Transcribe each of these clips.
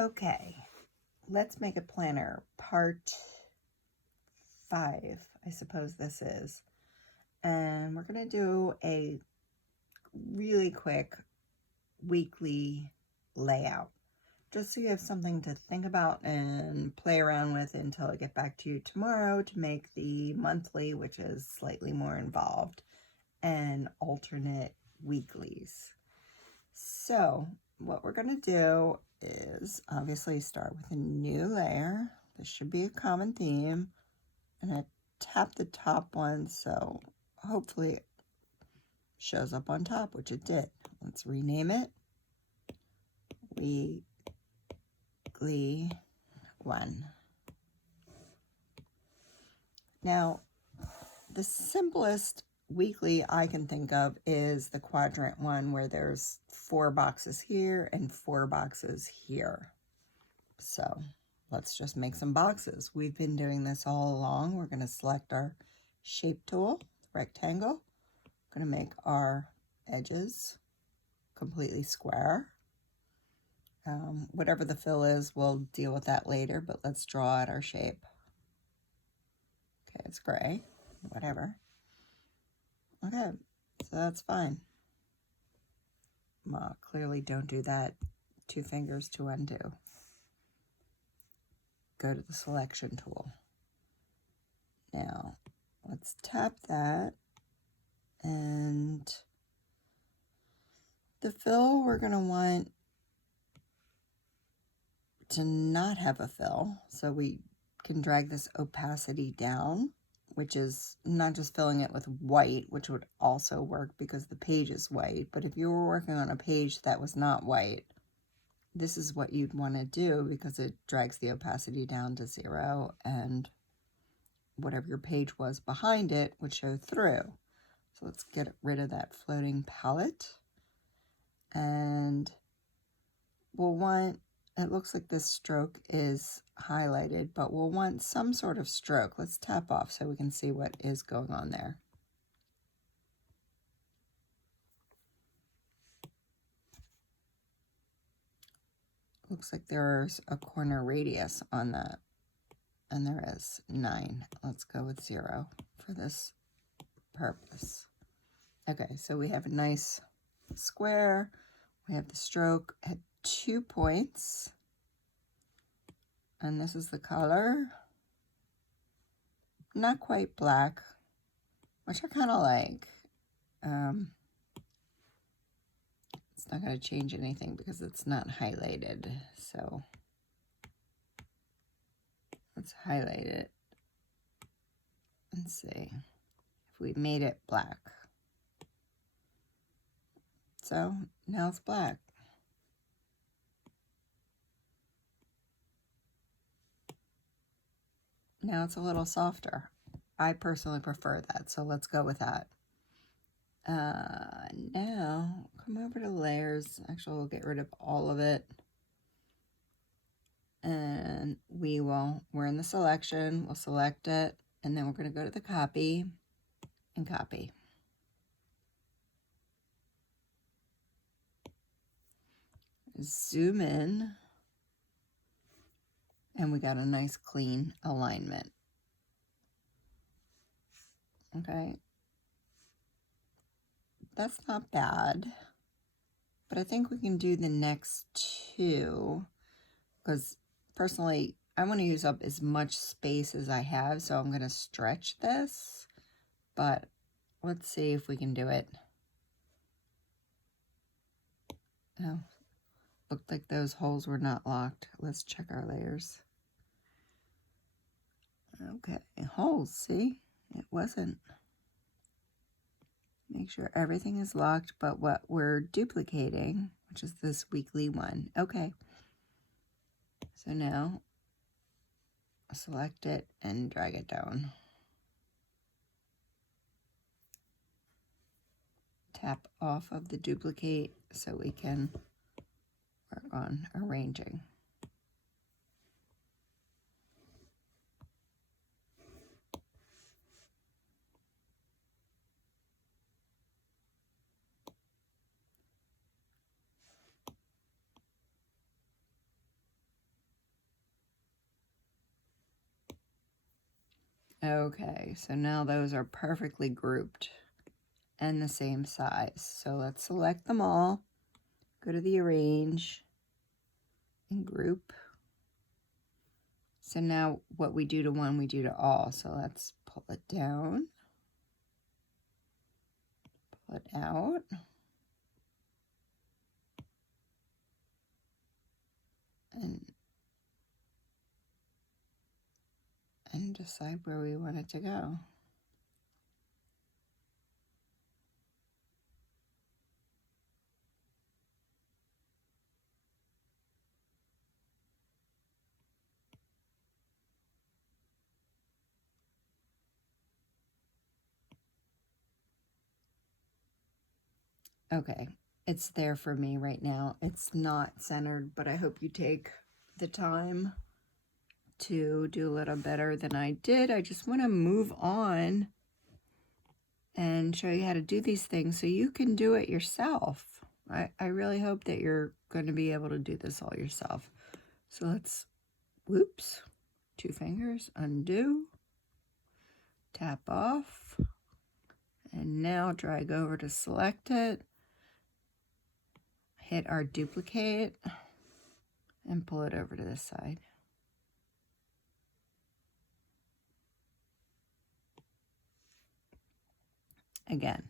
Okay, let's make a planner part 5, I suppose this is. And we're going to do a really quick weekly layout, just so you have something to think about and play around with until I get back to you tomorrow to make the monthly, which is slightly more involved, and alternate weeklies. So what we're going to do is obviously start with a new layer. This should be a common theme. I'm going to tap the top one so hopefully it shows up on top, which it did. Let's rename it Weekly 1. Now, the simplest weekly I can think of is the quadrant one, where there's 4 boxes here and 4 boxes here. So let's just make some boxes. We've been doing this all along. We're going to select our shape tool, rectangle. We're going to make our edges completely square. Whatever the fill is, we'll deal with that later, but let's draw out our shape. Okay, it's gray, whatever. Okay, so that's fine. Well, clearly don't do that. 2 fingers to undo. Go to the selection tool. Now, let's tap that, and the fill we're going to want to not have a fill, so we can drag this opacity down, which is not just filling it with white, which would also work because the page is white, but if you were working on a page that was not white, this is what you'd want to do because it drags the opacity down to 0, and whatever your page was behind it would show through. So let's get rid of that floating palette, and we'll want, it looks like this stroke is highlighted, but we'll want some sort of stroke. Let's tap off so we can see what is going on there. Looks like there's a corner radius on that, and there is 9. Let's go with 0 for this purpose. Okay, so we have a nice square. We have the stroke at 2 points. And this is the color. Not quite black, which I kind of like. It's not going to change anything because it's not highlighted. So let's highlight it and see if we made it black. So now it's black. Now it's a little softer. I personally prefer that, so let's go with that. Now come over to layers. Actually, we'll get rid of all of it. And we're in the selection, we'll select it, and then we're going to go to the copy and copy. Zoom in, and we got a nice clean alignment. Okay, that's not bad, but I think we can do the next 2 because personally I want to use up as much space as I have, so I'm going to stretch this, but let's see if we can do it. Oh, looked like those holes were not locked. Let's check our layers. Okay, holes, see? It wasn't. Make sure everything is locked but what we're duplicating, which is this weekly 1. Okay. So now select it and drag it down. Tap off of the duplicate so we can work on arranging. Okay, so now those are perfectly grouped and the same size. So let's select them all, go to the arrange and group. So now what we do to one, we do to all. So let's pull it down, pull it out. And decide where we want it to go. Okay, it's there for me right now. It's not centered, but I hope you take the time to do a little better than I did. I just want to move on and show you how to do these things so you can do it yourself. I really hope that you're going to be able to do this all yourself. So let's, whoops, 2 fingers, undo, tap off, and now drag over to select it, hit our duplicate, and pull it over to this side. Again,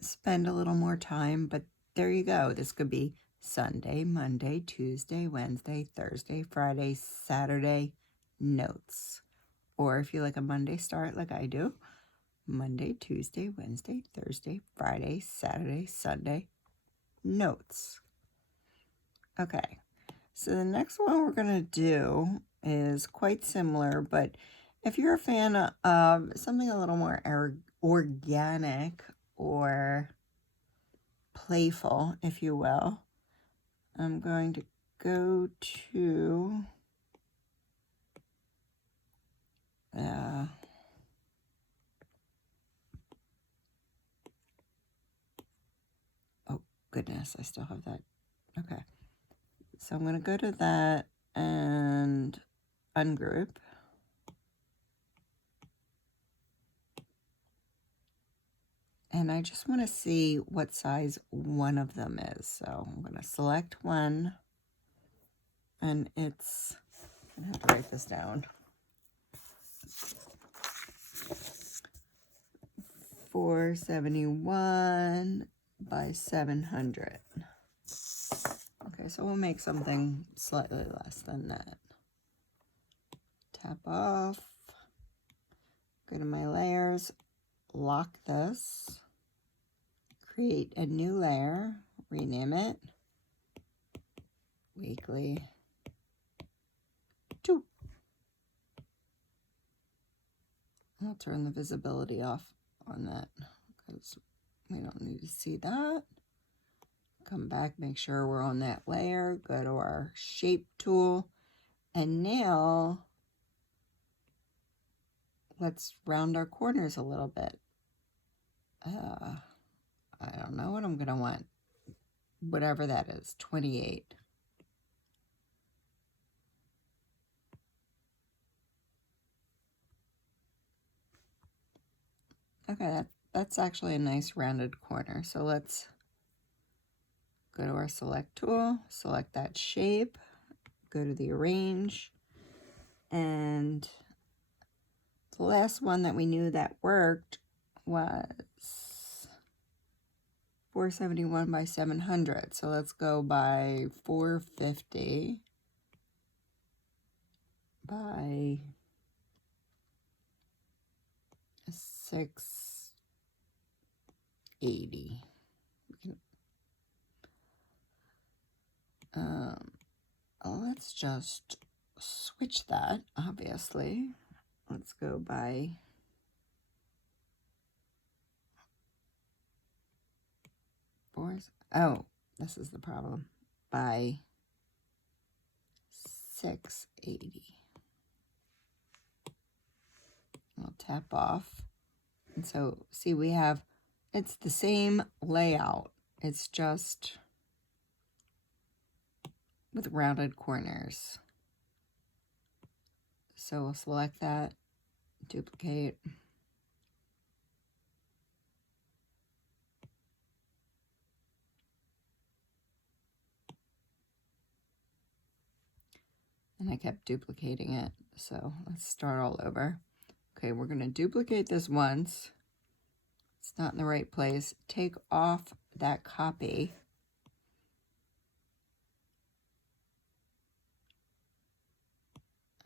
spend a little more time, but there you go. This could be Sunday, Monday, Tuesday, Wednesday, Thursday, Friday, Saturday, notes. Or if you like a Monday start like I do, Monday, Tuesday, Wednesday, Thursday, Friday, Saturday, Sunday, notes. Okay, so the next one we're going to do is quite similar, but if you're a fan of something a little more organic or playful, if you will, I'm going to go to oh goodness, I still have that. Okay, so I'm going to go to that and ungroup. And I just want to see what size one of them is. So I'm going to select one, and it's, I have to write this down, 471 by 700. Okay, so we'll make something slightly less than that. Tap off, go to my layers, lock this, create a new layer, rename it, weekly 2. I'll turn the visibility off on that because we don't need to see that. Come back, make sure we're on that layer, go to our shape tool, and now let's round our corners a little bit. I don't know what I'm going to want. Whatever that is, 28. Okay, that's actually a nice rounded corner. So let's go to our select tool, select that shape, go to the arrange, and the last one that we knew that worked was 471 by 700. So let's go by 450 by 680. Let's just switch that, obviously. Let's go by oh, this is the problem. By 680. I'll tap off. And so, see, we have, it's the same layout. It's just with rounded corners. So we'll select that, duplicate. And I kept duplicating it. So let's start all over. Okay, we're going to duplicate this once. It's not in the right place. Take off that copy.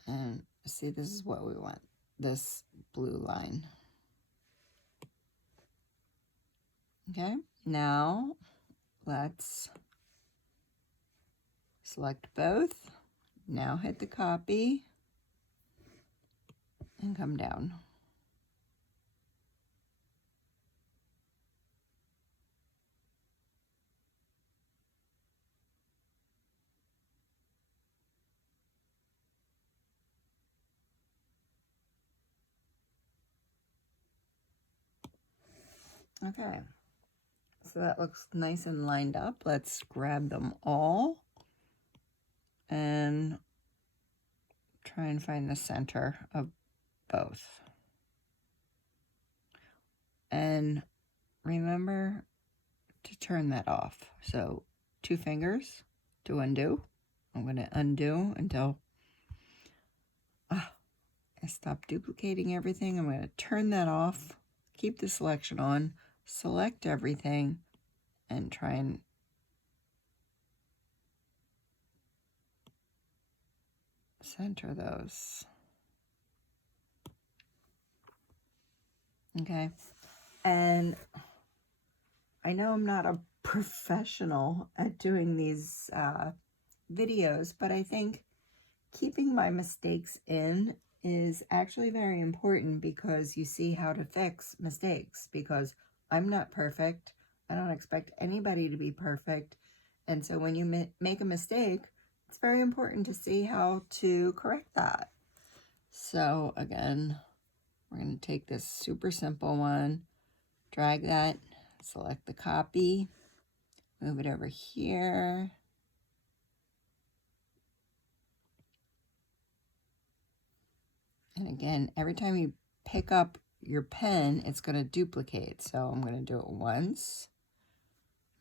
And see, this is what we want. This blue line. Okay, now let's select both. Now hit the copy and come down. Okay, so that looks nice and lined up. Let's grab them all and try and find the center of both. And remember to turn that off. So 2 fingers to undo. I'm going to undo until I stop duplicating everything. I'm going to turn that off, keep the selection on, select everything, and try and center those. Okay, and I know I'm not a professional at doing these videos, but I think keeping my mistakes in is actually very important, because you see how to fix mistakes, because I'm not perfect. I don't expect anybody to be perfect. And so when you make a mistake, it's very important to see how to correct that. So again, we're going to take this super simple one, drag that, select the copy, move it over here. And again, every time you pick up your pen, it's going to duplicate. So I'm going to do it once.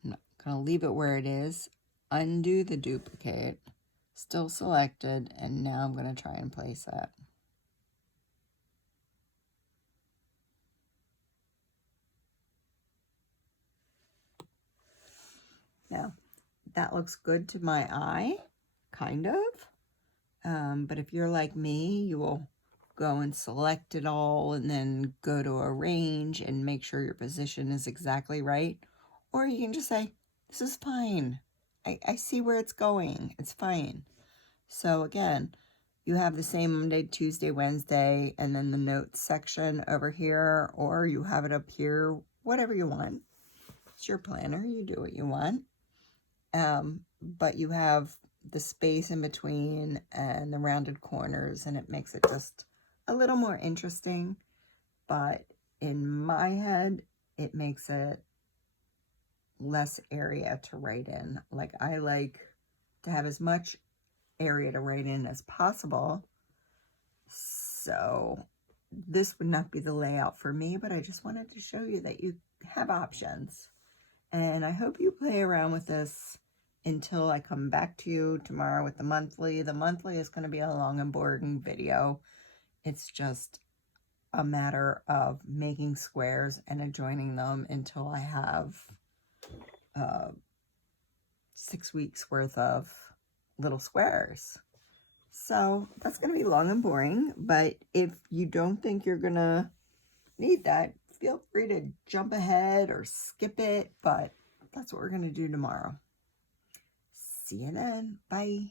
I'm not going to leave it where it is. Undo the duplicate. Still selected. And now I'm going to try and place that. Now, that looks good to my eye, kind of. But if you're like me, you will go and select it all and then go to arrange and make sure your position is exactly right. Or you can just say, this is fine. I see where it's going. It's fine. So again, you have the same Monday, Tuesday, Wednesday, and then the notes section over here, or you have it up here, whatever you want. It's your planner. You do what you want. But you have the space in between and the rounded corners, and it makes it just a little more interesting. But in my head, it makes it less area to write in. Like, I like to have as much area to write in as possible. So this would not be the layout for me, but I just wanted to show you that you have options. And I hope you play around with this until I come back to you tomorrow with the monthly. The monthly is going to be a long and boring video. It's just a matter of making squares and adjoining them until I have 6 weeks worth of little squares. So that's going to be long and boring, but if you don't think you're going to need that, feel free to jump ahead or skip it, but that's what we're going to do tomorrow. See you then. Bye.